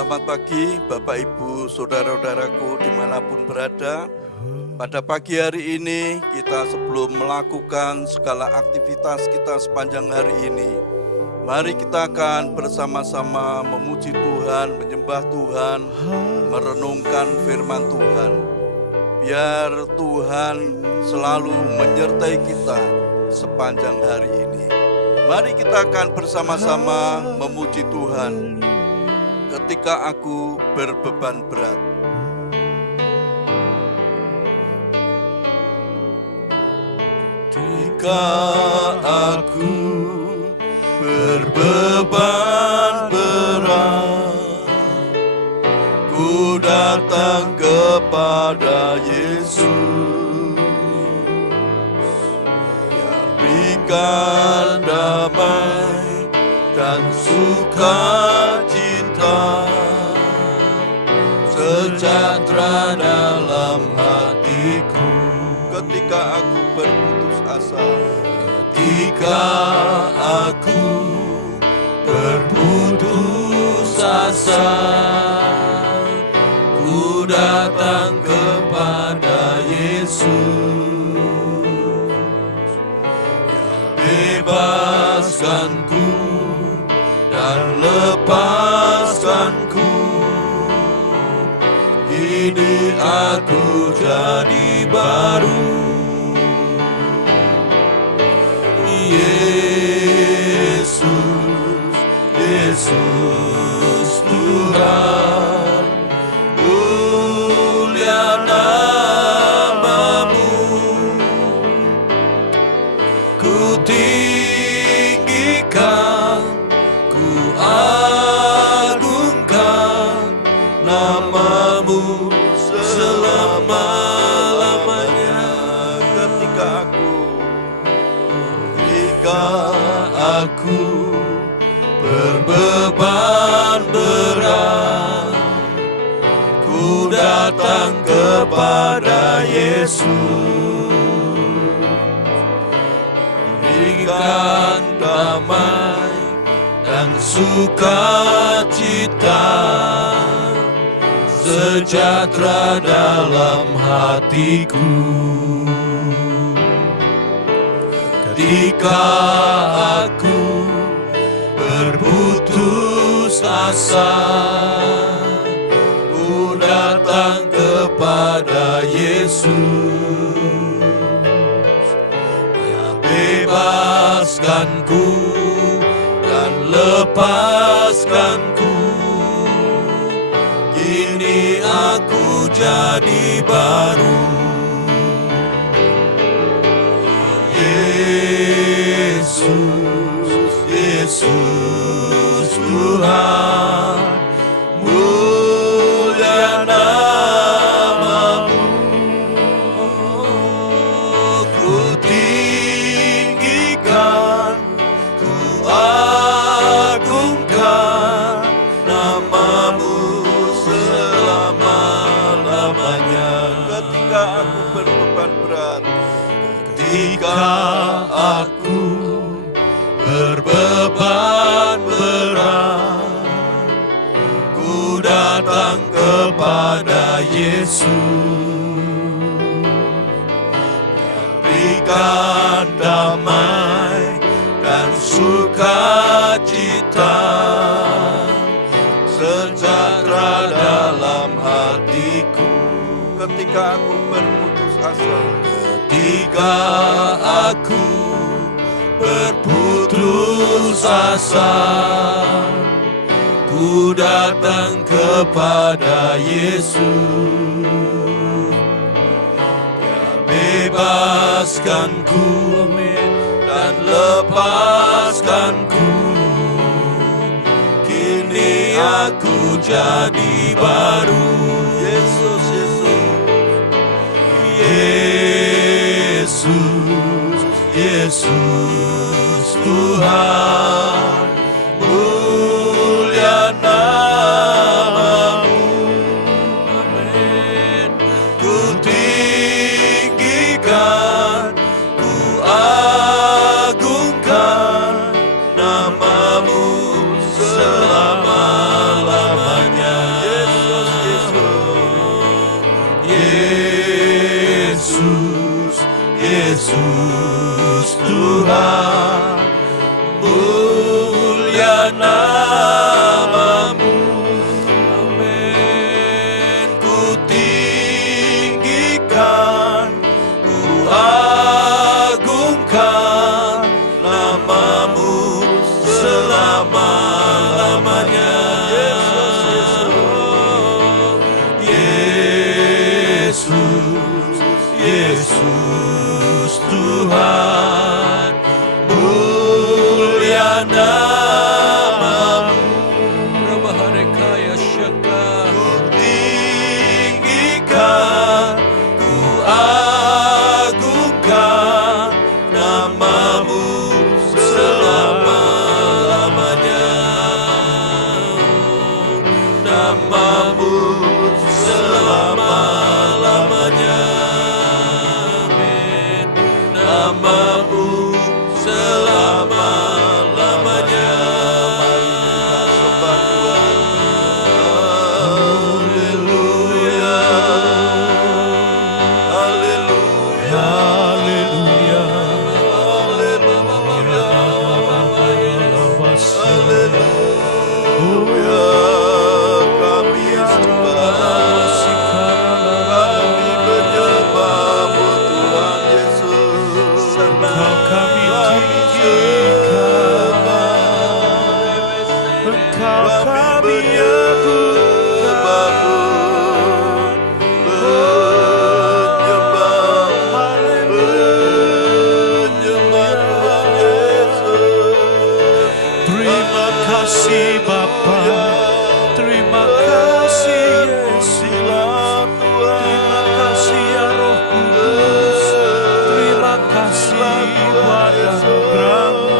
Selamat pagi Bapak Ibu Saudara-saudaraku dimanapun berada. Pada pagi hari ini kita sebelum melakukan segala aktivitas kita sepanjang hari ini, mari kita akan bersama-sama memuji Tuhan, menyembah Tuhan, merenungkan firman Tuhan. Biar Tuhan selalu menyertai kita sepanjang hari ini. Mari kita akan bersama-sama memuji Tuhan. Ketika aku berbeban berat. Ketika aku berbeban berat, ku datang kepada Yesus. Ya, berikan damai dan sukacita, sejahtera dalam hatiku. Ketika aku berputus asa, ketika aku berputus asa, ku datang kepada Yesus. Ya, bebaskanku dan lepaskanku, kini aku jadi baru. Yesus, Yesus Tuhan, mulia namamu, ku tinggikan, ku agungkan namamu selama-lamanya. Ketika aku berbeban berat, ku datang kepada Yesus. Berikan damai dan sukacita, sejahtera dalam hatiku. Ketika aku berputus asa, ku datang kepada Yesus. Ya, bebaskanku dan lepaskanku, kini aku jadi baru. Yesus, Yesus Tuhan, mulia namamu, ku tinggikan, ku agungkan namamu selama-lamanya. Ketika aku berbeban berat, ketika aku berbeban berat, ku datang kepada Yesus. Berikan damai dan sukacita, sejahtera dalam hatiku. Ketika aku berputus asa, ketika aku berputus asa, ku datang kepada Yesus. Ya, bebaskanku dan lepaskanku, kini aku jadi baru. Yesus, Yesus, Yesus, Yesus Tuhan, mulia namamu. Amin. Ku tinggikan, ku agungkan namamu selama-lamanya. Yesus Tuhan, mulia namamu. Amin. Ku tinggikan, ku agungkan namamu selama-lamanya. Yesus Tuhan, mulia namamu. Rabaharekaya syaka. Ku tinggikan, ku agungkan namamu selama-lamanya. Namamu selama-lamanya. Namamu selama-lamanya. Haleluya, haleluya, haleluya, haleluya. Kami sembah, kami menyembah Tuhan Yesus. Engkau kami tinggikan, Engkau kami agungkan, menyembah Tuhan Yesus. Terima kasih Bapa, terima kasih Yesus, terima kasih ya Roh Kudus, terima kasih buat anugerah-Mu.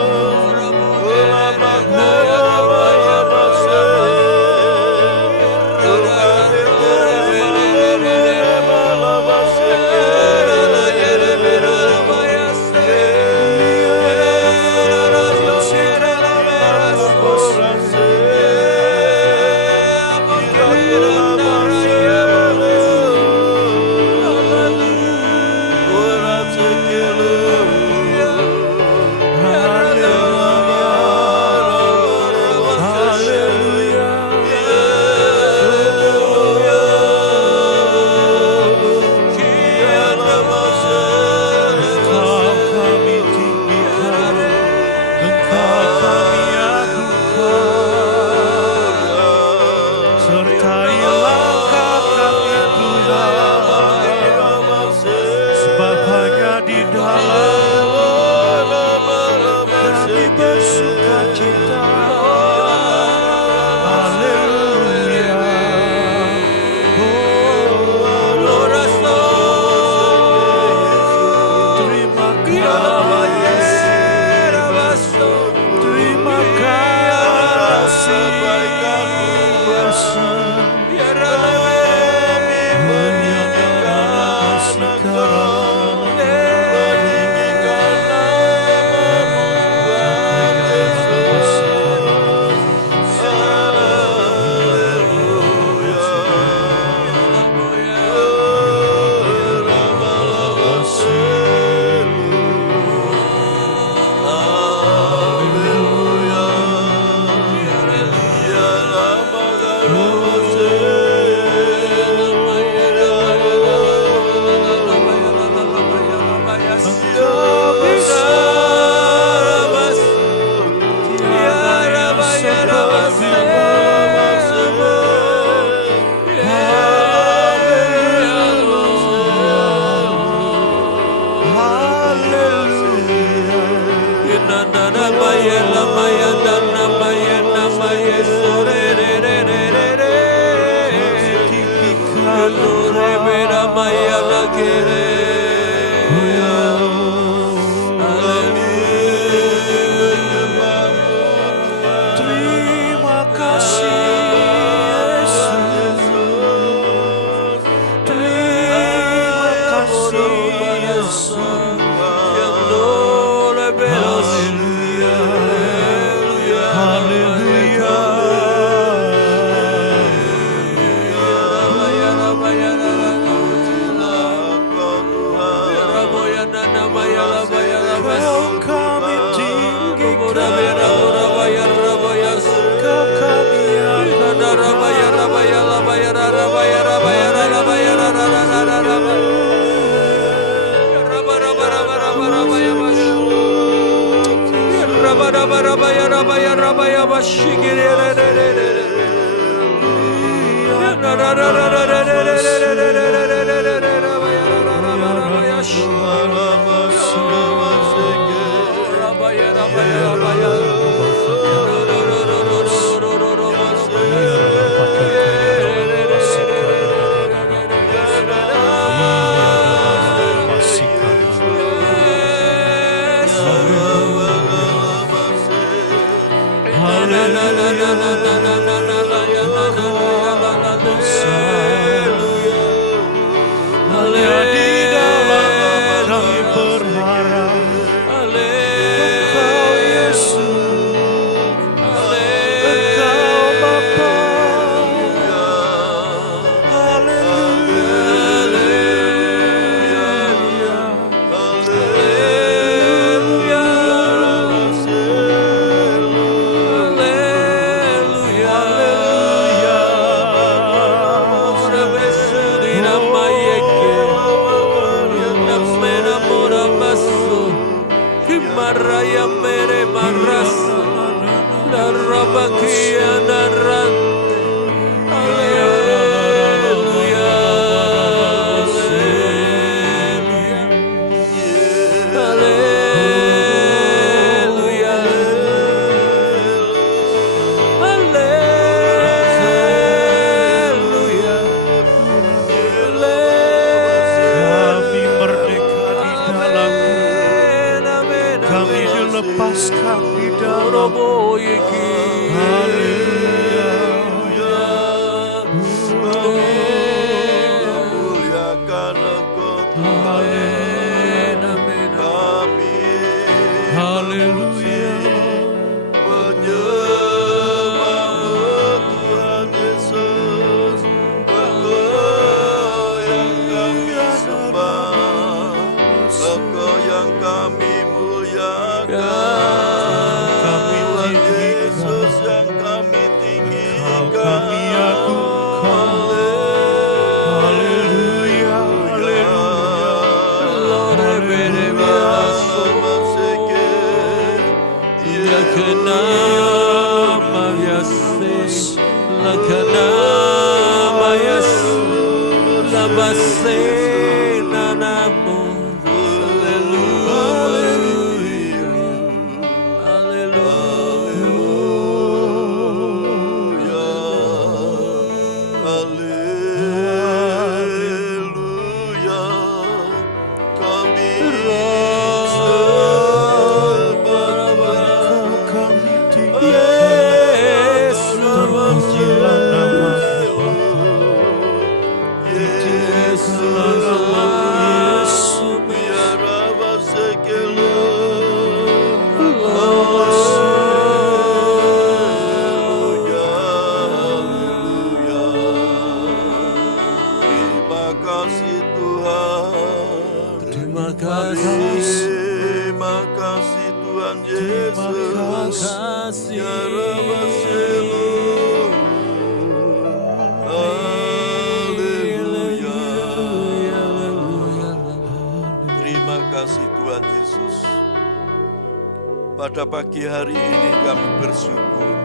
Pada pagi hari ini kami bersyukur,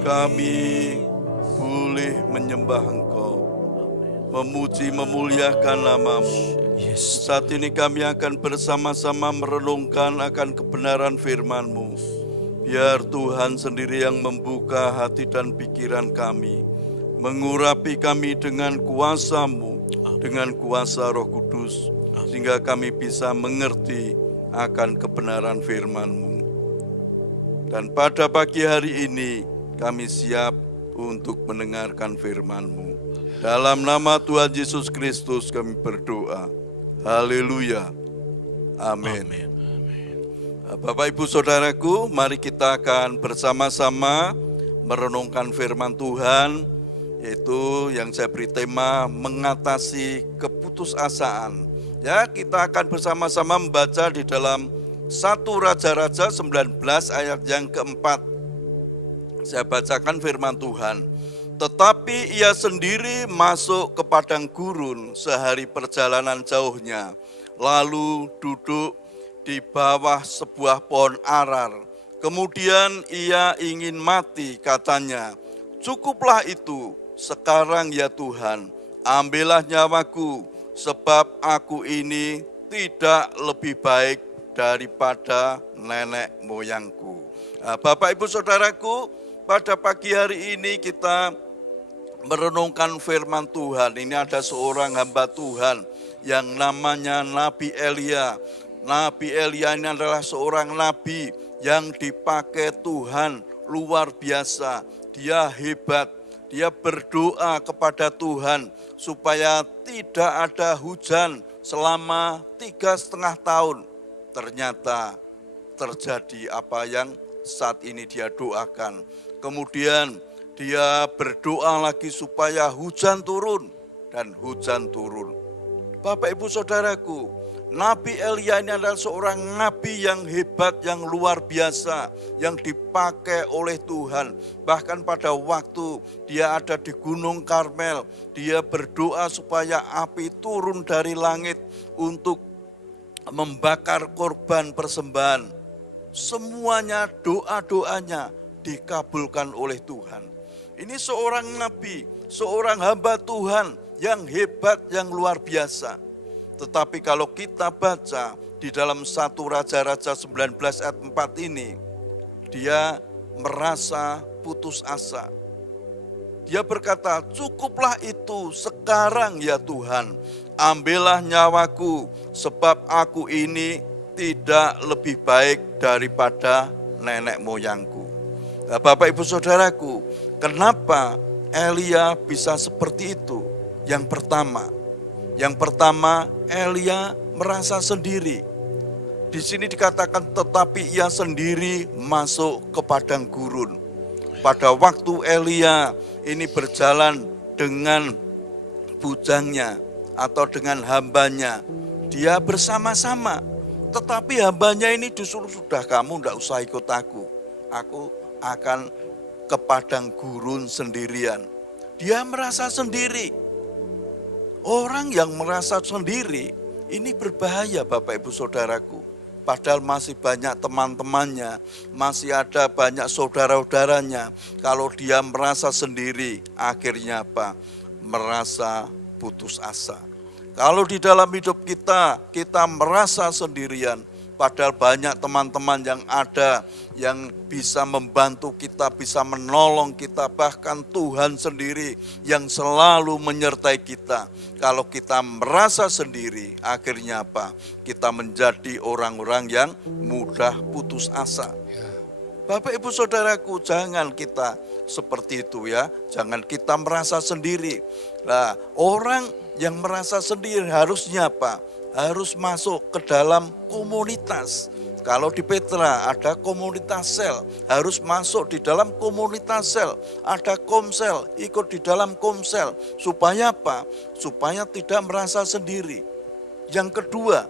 kami boleh menyembah Engkau, memuji, memuliakan nama-Mu. Saat ini kami akan bersama-sama merenungkan akan kebenaran firman-Mu. Biar Tuhan sendiri yang membuka hati dan pikiran kami, mengurapi kami dengan kuasa-Mu, dengan kuasa Roh Kudus, sehingga kami bisa mengerti akan kebenaran firman-Mu. Dan pada pagi hari ini kami siap untuk mendengarkan firman-Mu. Dalam nama Tuhan Yesus Kristus kami berdoa. Haleluya. Amin. Bapak Ibu Saudaraku, mari kita akan bersama-sama merenungkan firman Tuhan, yaitu yang saya beri tema mengatasi keputusasaan. Ya, kita akan bersama-sama membaca di dalam 1 Raja-Raja 19 ayat yang keempat. Saya bacakan firman Tuhan. Tetapi ia sendiri masuk ke padang gurun sehari perjalanan jauhnya, lalu duduk di bawah sebuah pohon arar, Kemudian ia ingin mati, katanya, "Cukuplah itu, sekarang ya Tuhan, ambillah nyawaku, sebab aku ini tidak lebih baik daripada nenek moyangku." Nah, Bapak Ibu Saudaraku, pada pagi hari ini kita merenungkan firman Tuhan. Ini ada seorang hamba Tuhan yang namanya Nabi Elia. Nabi Elia ini adalah seorang nabi yang dipakai Tuhan luar biasa. Dia hebat, dia berdoa kepada Tuhan supaya tidak ada hujan selama 3,5 tahun. Ternyata terjadi apa yang saat ini dia doakan. Kemudian dia berdoa lagi supaya hujan turun, dan hujan turun. Bapak Ibu Saudaraku, Nabi Elia ini adalah seorang nabi yang hebat, yang luar biasa, yang dipakai oleh Tuhan. Bahkan pada waktu dia ada di Gunung Karmel, dia berdoa supaya api turun dari langit untuk membakar korban persembahan. Semuanya doa-doanya dikabulkan oleh Tuhan. Ini seorang nabi, seorang hamba Tuhan yang hebat, yang luar biasa. Tetapi kalau kita baca di dalam 1 Raja-Raja 19 ayat 4 ini, dia merasa putus asa. Dia berkata, "Cukuplah itu, sekarang ya Tuhan, ambillah nyawaku, sebab aku ini tidak lebih baik daripada nenek moyangku." Nah, Bapak Ibu Saudaraku, kenapa Elia bisa seperti itu? Yang pertama Elia merasa sendiri. Di sini dikatakan tetapi ia sendiri masuk ke padang gurun. Pada waktu Elia ini berjalan dengan bujangnya atau dengan hambanya, dia bersama-sama. Tetapi hambanya ini disuruh, "Sudah, kamu tidak usah ikut aku akan ke padang gurun sendirian." Dia merasa sendiri. Orang yang merasa sendiri ini berbahaya, Bapak Ibu Saudaraku. Padahal masih banyak teman-temannya, masih ada banyak saudara-saudaranya. Kalau dia merasa sendiri, akhirnya apa? Merasa putus asa. Kalau di dalam hidup kita merasa sendirian, padahal banyak teman-teman yang ada, yang bisa membantu kita, bisa menolong kita, bahkan Tuhan sendiri yang selalu menyertai kita. Kalau kita merasa sendiri, akhirnya apa? Kita menjadi orang-orang yang mudah putus asa. Bapak Ibu Saudaraku, jangan kita seperti itu ya. Jangan kita merasa sendiri. Nah, orang yang merasa sendiri harusnya apa? Harus masuk ke dalam komunitas. Kalau di Petra ada komunitas sel, harus masuk di dalam komunitas sel. Ada komsel, ikut di dalam komsel. Supaya apa? Supaya tidak merasa sendiri. Yang kedua,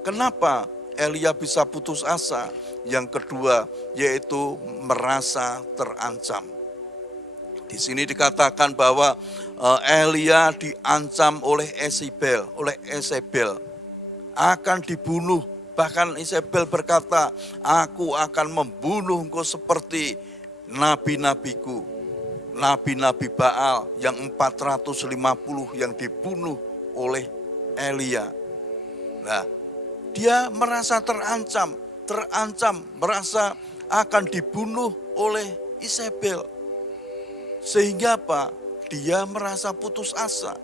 kenapa Elia bisa putus asa? Yang kedua, yaitu merasa terancam. Di sini dikatakan bahwa Elia diancam oleh Yezebel akan dibunuh. Bahkan Yezebel berkata, "Aku akan membunuh engkau seperti nabi-nabiku." Nabi-nabi Baal yang 450 yang dibunuh oleh Elia. Nah, dia merasa terancam, merasa akan dibunuh oleh Yezebel. Sehingga apa? Dia merasa putus asa.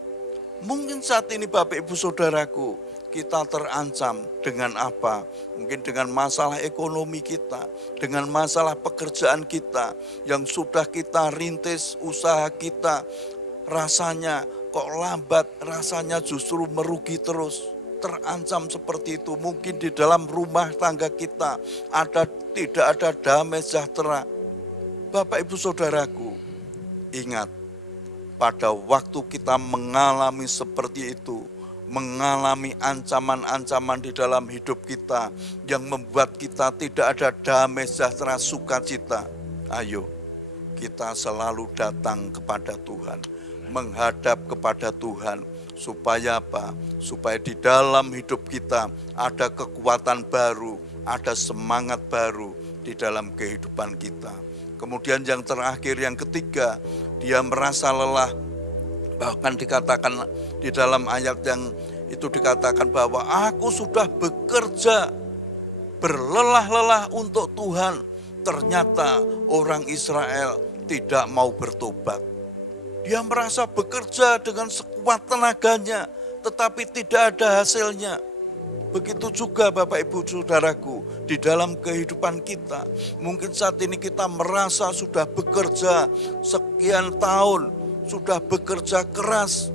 Mungkin saat ini Bapak Ibu Saudaraku, kita terancam dengan apa? Mungkin dengan masalah ekonomi kita, dengan masalah pekerjaan kita, yang sudah kita rintis usaha kita, rasanya kok lambat, rasanya justru merugi terus. Terancam seperti itu. Mungkin di dalam rumah tangga kita tidak ada damai sejahtera. Bapak Ibu Saudaraku, ingat, pada waktu kita mengalami seperti itu, mengalami ancaman-ancaman di dalam hidup kita yang membuat kita tidak ada damai sejahtera, sukacita, ayo kita selalu datang kepada Tuhan, menghadap kepada Tuhan. Supaya apa? Supaya di dalam hidup kita ada kekuatan baru, ada semangat baru. Di di dalam kehidupan kita. Kemudian yang terakhir, yang ketiga, dia merasa lelah. Bahkan dikatakan di dalam ayat yang itu dikatakan bahwa aku sudah bekerja berlelah-lelah untuk Tuhan. Ternyata orang Israel tidak mau bertobat. Dia merasa bekerja dengan sekuat tenaganya, tetapi tidak ada hasilnya. Begitu juga Bapak Ibu Saudaraku, di dalam kehidupan kita. Mungkin saat ini kita merasa sudah bekerja sekian tahun, sudah bekerja keras.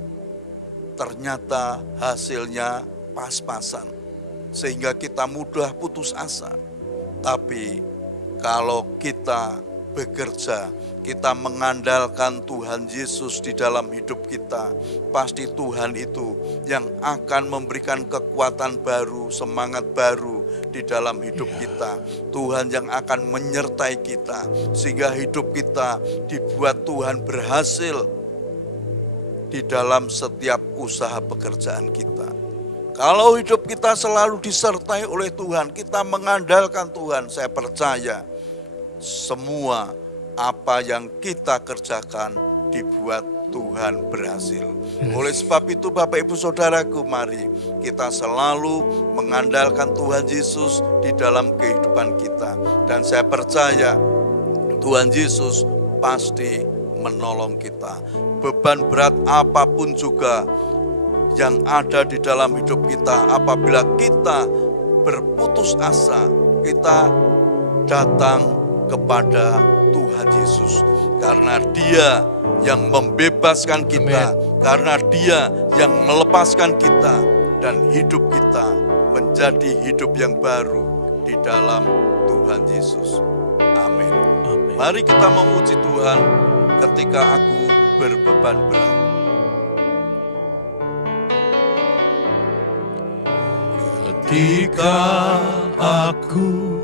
Ternyata hasilnya pas-pasan, sehingga kita mudah putus asa. Tapi kalau kita bekerja, kita mengandalkan Tuhan Yesus di dalam hidup kita, pasti Tuhan itu yang akan memberikan kekuatan baru, semangat baru di dalam hidup kita. Tuhan yang akan menyertai kita, sehingga hidup kita dibuat Tuhan berhasil di dalam setiap usaha pekerjaan kita. Kalau hidup kita selalu disertai oleh Tuhan, kita mengandalkan Tuhan, saya percaya semua apa yang kita kerjakan dibuat Tuhan berhasil. Oleh sebab itu Bapak Ibu Saudaraku, mari kita selalu mengandalkan Tuhan Yesus di dalam kehidupan kita. Dan saya percaya Tuhan Yesus pasti menolong kita. Beban berat apapun juga yang ada di dalam hidup kita, apabila kita berputus asa, kita datang kepada Tuhan Yesus, karena Dia yang membebaskan kita, karena Dia yang melepaskan kita, dan hidup kita menjadi hidup yang baru di dalam Tuhan Yesus. Amin. Mari kita memuji Tuhan ketika aku berbeban berat. Ketika aku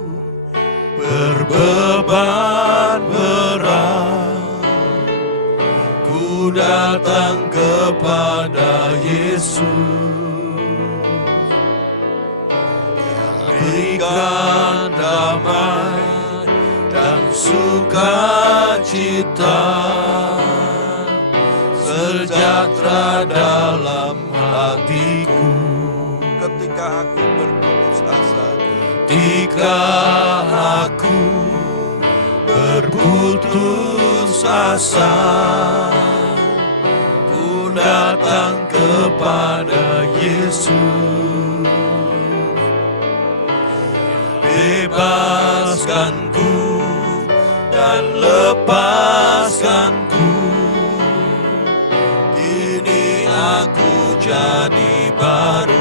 berbeban berat, ku datang kepada Yesus, yang berikan damai dan sukacita, sejahtera dalam hatiku. Ketika aku berputus asa, ketika aku berputus asa, ku datang kepada Yesus, bebaskanku dan lepaskanku. Kini aku jadi baru.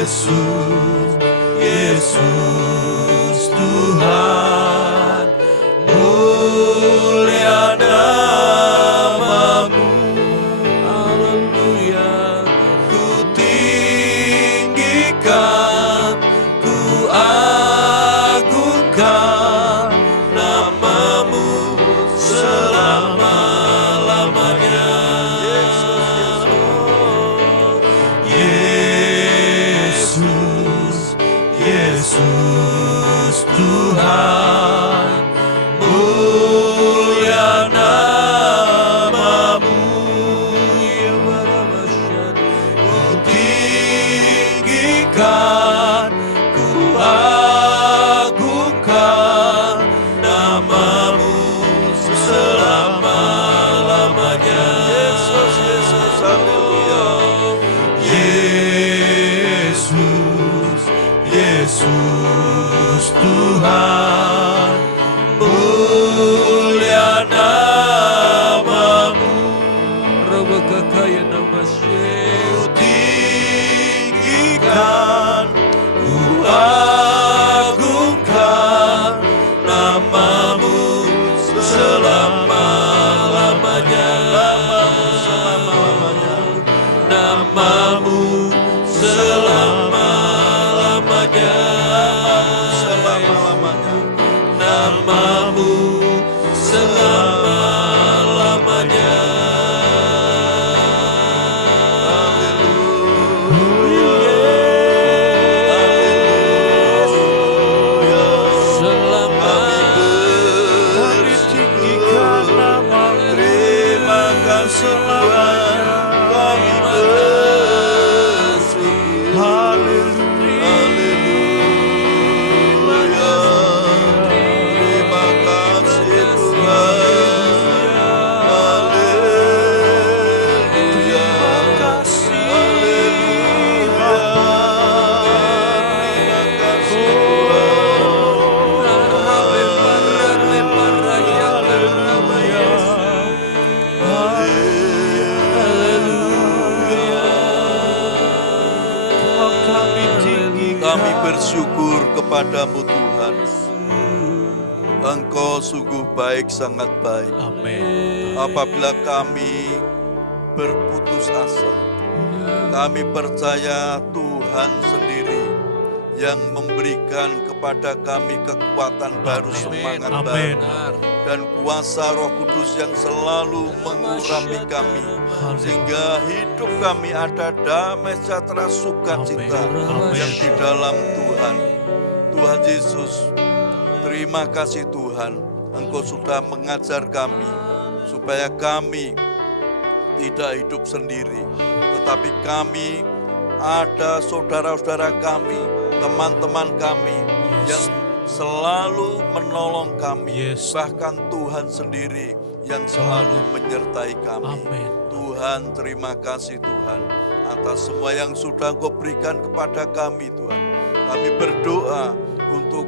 Yesus, Yesus Tuhan, mulia namamu. Haleluya. Ku tinggikan, ku agungkan namamu selama-lamanya. Yesus Tuhan, mulia namamu. Ku tinggikan, ku agungkan namamu selama-lamanya. Yesus, Yesus, haleluya. Yesus Tuhan, mulia namamu. Rabakakaya namasye. Ku tinggikan, ku agungkan namamu selama-lamanya. Namamu selama-lamanya. bersyukur kepadamu Tuhan. Engkau sungguh baik, sangat baik. Amin. Apabila kami berputus asa, kami percaya Tuhan sendiri yang memberikan kepada kami kekuatan baru, semangat Amin. baru, dan kuasa Roh Kudus yang selalu mengurapi kami, sehingga hidup kami ada damai sejahtera sukacita yang di dalam Tuhan. Tuhan Yesus, terima kasih Tuhan, Engkau sudah mengajar kami supaya kami tidak hidup sendiri, tetapi kami ada saudara-saudara kami, teman-teman kami yang selalu menolong kami, bahkan Tuhan sendiri yang selalu menyertai kami. Tuhan, terima kasih Tuhan atas semua yang sudah Engkau berikan kepada kami Tuhan. Kami berdoa untuk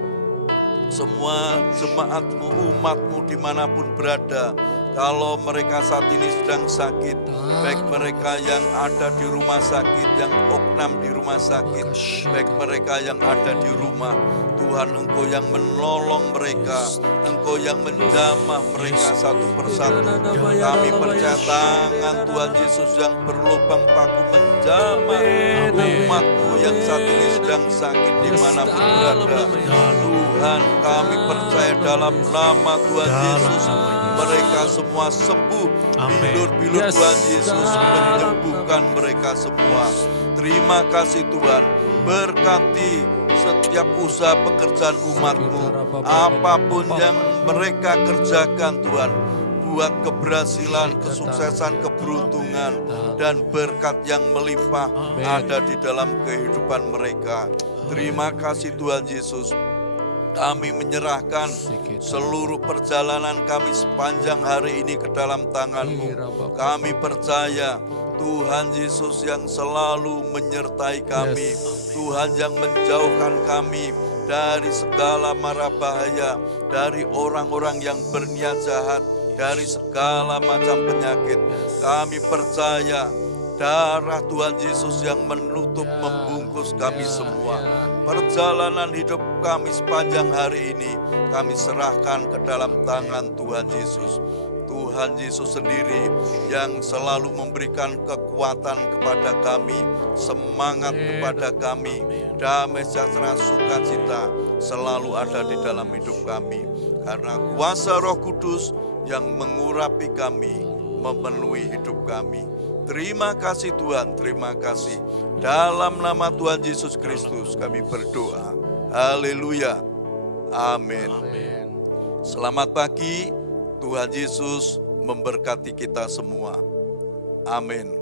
semua jemaat-Mu, umat-Mu dimanapun berada. Kalau mereka saat ini sedang sakit, baik mereka yang ada di rumah sakit, yang oknam di rumah sakit, baik mereka yang ada di rumah, Tuhan Engkau yang menolong mereka, Engkau yang menjamah mereka satu persatu. Kami percaya tangan Tuhan Yesus yang berlubang paku menjamah umat-Mu yang saat ini sedang sakit dimanapun berada. Tuhan, kami percaya dalam nama Tuhan Yesus, mereka semua sembuh. Bilur-bilur Tuhan Yesus menyembuhkan mereka semua. Terima kasih Tuhan, berkati setiap usaha pekerjaan umat-Mu, apapun yang mereka kerjakan Tuhan, buat keberhasilan, kesuksesan, keberuntungan, dan berkat yang melimpah ada di dalam kehidupan mereka. Terima kasih Tuhan Yesus. Kami menyerahkan seluruh perjalanan kami sepanjang hari ini ke dalam tangan-Mu. Kami percaya Tuhan Yesus yang selalu menyertai kami, Tuhan yang menjauhkan kami dari segala mara bahaya, dari orang-orang yang berniat jahat, dari segala macam penyakit. Kami percaya darah Tuhan Yesus yang menutup, membungkus kami semua. Perjalanan hidup kami sepanjang hari ini kami serahkan ke dalam tangan Tuhan Yesus. Tuhan Yesus sendiri yang selalu memberikan kekuatan kepada kami, semangat kepada kami, damai sejahtera sukacita selalu ada di dalam hidup kami. Karena kuasa Roh Kudus yang mengurapi kami, memenuhi hidup kami. Terima kasih Tuhan, terima kasih. Dalam nama Tuhan Yesus Kristus kami berdoa. Haleluya. Amin. Selamat pagi, Tuhan Yesus memberkati kita semua. Amin.